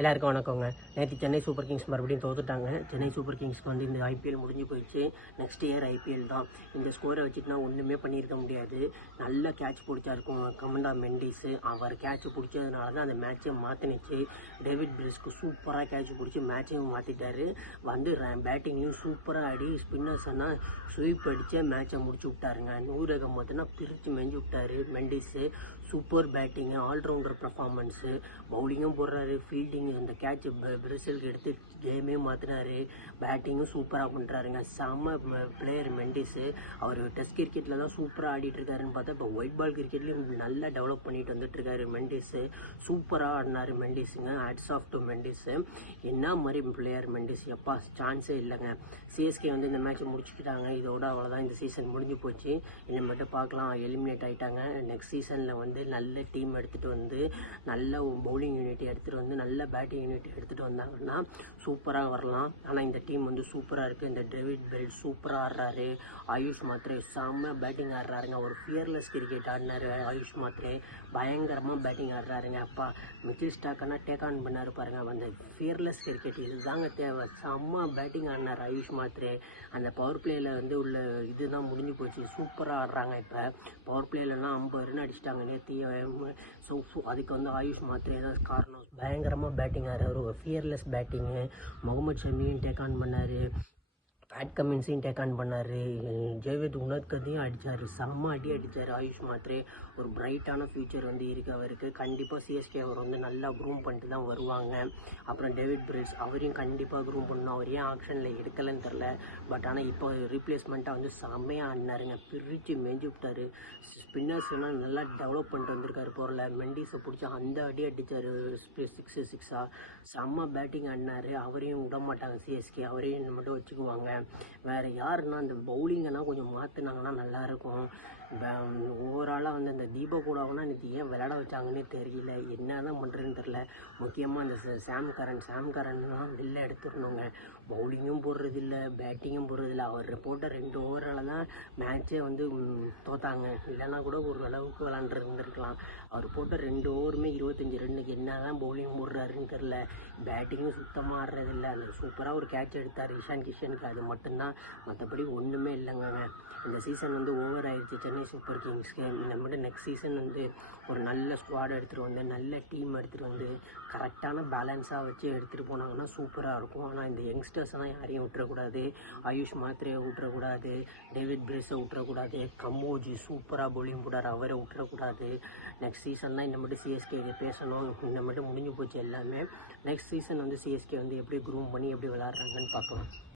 எல்லாருக்கும் வணக்கங்க. நேற்று சென்னை சூப்பர் கிங்ஸ் மறுபடியும் தோத்துட்டாங்க. சென்னை சூப்பர் கிங்ஸ்க்கு வந்து இந்த ஐபிஎல் முடிஞ்சு போயிடுச்சு. நெக்ஸ்ட் இயர் ஐபிஎல் தான். இந்த ஸ்கோரை வச்சுட்டுனா ஒன்றுமே பண்ணியிருக்க முடியாது. நல்ல கேட்ச் பிடிச்சாருக்கும் கமண்டா மெண்டிஸு. அவர் கேட்ச் பிடிச்சதுனால தான் அந்த மேட்சை மாற்றினுச்சு. டேவிட் பிரிஸ்க்கு சூப்பராக கேட்ச் பிடிச்சி மேட்சையும் மாற்றிட்டாரு. வந்து பேட்டிங்லையும் சூப்பராக ஆடி ஸ்பின்னர்ஸ் எல்லாம் ஸ்வீப் அடித்து மேட்சை முடிச்சு விட்டாருங்க. நூரகம் மட்டும்னா பிரித்து மெஞ்சு விட்டாரு Mendis. Super batting, allrounder performance, பவுலிங்கும் போடுறாரு, ஃபீல்டிங் அந்த கேட்ச் பிரேசிலுக்கு எடுத்து கேமே மாற்றினாரு. பேட்டிங்கும் சூப்பராக பண்ணுறாருங்க. செம்ம பிளேயர் மெண்டிஸு. அவர் டெஸ்ட் கிரிக்கெட்டில் தான் சூப்பராக ஆடிட்டு இருக்காருன்னு பார்த்தா இப்போ ஒயிட் பால் கிரிக்கெட்லேயும் நல்லா டெவலப் பண்ணிட்டு வந்துட்டு இருக்காரு மெண்டிஸு. சூப்பராக ஆடினார் மெண்டிஸுங்க. Hats off to Mendis. என்ன மாதிரி பிளேயர் மெண்டிஸ், எப்பா சான்ஸே இல்லைங்க. சிஎஸ்கே வந்து இந்த மேட்ச் முடிச்சுக்கிட்டாங்க. இதோட அவ்வளோதான், இந்த சீசன் முடிஞ்சு போச்சு. இனிமேட்டு பார்க்கலாம். எலிமினேட் ஆகிட்டாங்க. நெக்ஸ்ட் சீசனில் வந்து நல்ல டீம் எடுத்துகிட்டு வந்து நல்ல பவுலிங் யூனிட் எடுத்துகிட்டு வந்து நல்ல பேட்டிங் யூனிட் எடுத்துகிட்டு வந்தாங்கன்னா சூப்பராக வரலாம். ஆனால் இந்த டீம் வந்து சூப்பராக இருக்குது. இந்த டேவிட் பெல் சூப்பராக ஆடுறாரு. ஆயுஷ் மாத்ரே செம்ம பேட்டிங் ஆடுறாருங்க. ஒரு ஃபியர்லெஸ் கிரிக்கெட் ஆடினார் ஆயுஷ் மாத்ரே. பயங்கரமாக பேட்டிங் ஆடுறாருங்க. அப்பா மிச்சில் ஸ்டாக்கெல்லாம் டேக் ஆன் பண்ணாரு பாருங்க. அந்த ஃபியர்லெஸ் கிரிக்கெட் இதுதாங்க தேவை. செம்ம பேட்டிங் ஆடினார் ஆயுஷ் மாத்ரே. அந்த பவர் பிளேயில் வந்து உள்ள இதுதான் முடிஞ்சு போச்சு. சூப்பராக ஆடுறாங்க. இப்போ பவர் பிளேலலாம் 50 ரன் அடிச்சிட்டாங்க நேற்று. ஸோ அதுக்கு வந்து ஆயுஷ் மாத்ரே தான் காரணம். பயங்கரமாக பேட்டிங் ஆடுறாரு. ஒரு ஃபியர்லெஸ் பேட்டிங்கு. முகமது ஷமியும் டேக் ஆன் பண்ணார். பேட் கமின்ஸையும் டேக் ஆன் பண்ணார். ஜேவேத் உனத்கத்தையும் அடித்தார். செம்ம அடித்தார் ஆயுஷ் மாத்ரே. ஒரு பிரைட்டான ஃபியூச்சர் வந்து இருக்குது அவருக்கு. கண்டிப்பாக சிஎஸ்கே அவர் வந்து நல்லா க்ரூம் பண்ணிட்டு தான் வருவாங்க. அப்புறம் டேவிட் பிரிஸ் அவரையும் கண்டிப்பாக க்ரூம் பண்ணணும். அவர் ஏன் ஆப்ஷனில் எடுக்கலைன்னு தெரில. பட் ஆனால் இப்போ ரீப்ளேஸ்மெண்ட்டாக வந்து செம்மையாக ஆடினாருங்க. பிரித்து மேய்ஞ்சி விட்டார். ஸ்பின்னர்ஸ்லாம் நல்லா டெவலப் பண்ணிட்டு வந்திருக்காரு போரில். மெண்டிஸை பிடிச்சி அந்த அடித்தார். 6 செம்ம பேட்டிங் ஆடினார். அவரையும் விட மாட்டாங்க சிஎஸ்கே. அவரையும் மட்டும் வச்சுக்குவாங்க. வேறு யாருன்னா அந்த பவுலிங்கெல்லாம் கொஞ்சம் மாற்றினாங்கன்னா நல்லாயிருக்கும். ஓவராலாக வந்து அந்த தீபக்கூடாவுன்னா இன்றைக்கி ஏன் விளையாட வச்சாங்கன்னே தெரியல. என்ன தான் பண்ணுறதுன்னு தெரில. முக்கியமாக அந்த சாம் கரன்லாம் வெளில எடுத்துடணுங்க. பவுலிங்கும் போடுறதில்ல, பேட்டிங்கும் போடுறதில்ல. அவர் போட்ட 2 ஓவரால் தான் மேட்சே வந்து தோத்தாங்க. இல்லைன்னா கூட ஒரு அளவுக்கு விளாண்டுருந்துருக்கலாம். அவர் போட்ட 2 ஓவருமே 25 ரன்னுக்கு என்ன தான் பவுலிங் போடுறாருன்னு தெரில. பேட்டிங்கும் சுத்தமாக ஆடுறதில்ல. அந்த சூப்பராக ஒரு கேட்ச் எடுத்தார் இஷான் கிஷனுக்கு, அது மட்டும்தான். மற்றபடி ஒன்றுமே இல்லைங்க. இந்த சீசன் வந்து ஓவர் ஆயிடுச்சு சென்னை சூப்பர் கிங்ஸ்க்கு. இந்த மட்டும் நெக்ஸ்ட் சீசன் வந்து ஒரு நல்ல ஸ்குவாட் எடுத்துகிட்டு வந்து நல்ல டீம் எடுத்துகிட்டு வந்து கரெக்டான பேலன்ஸாக வச்சு எடுத்துகிட்டு போனாங்கன்னா சூப்பராக இருக்கும். ஆனால் இந்த யங்ஸ்டர்ஸ்லாம் யாரையும் விட்டுறக்கூடாது. ஆயுஷ் மாத்ரேயை விட்டுறக்கூடாது. டேவிட் பிரேஸை விட்டுறக்கூடாது. கம்போஜி சூப்பராக பவுலிங் போடார், அவரை விட்டுறக்கூடாது. நெக்ஸ்ட் சீசன் தான் இந்த மட்டும் சிஎஸ்கே பேசணும். இந்த மட்டும் முடிஞ்சு போச்சு எல்லாமே. நெக்ஸ்ட் சீசன் வந்து சிஎஸ்கே வந்து எப்படி க்ரூம் பண்ணி எப்படி விளாட்றாங்கன்னு பார்க்கலாம்.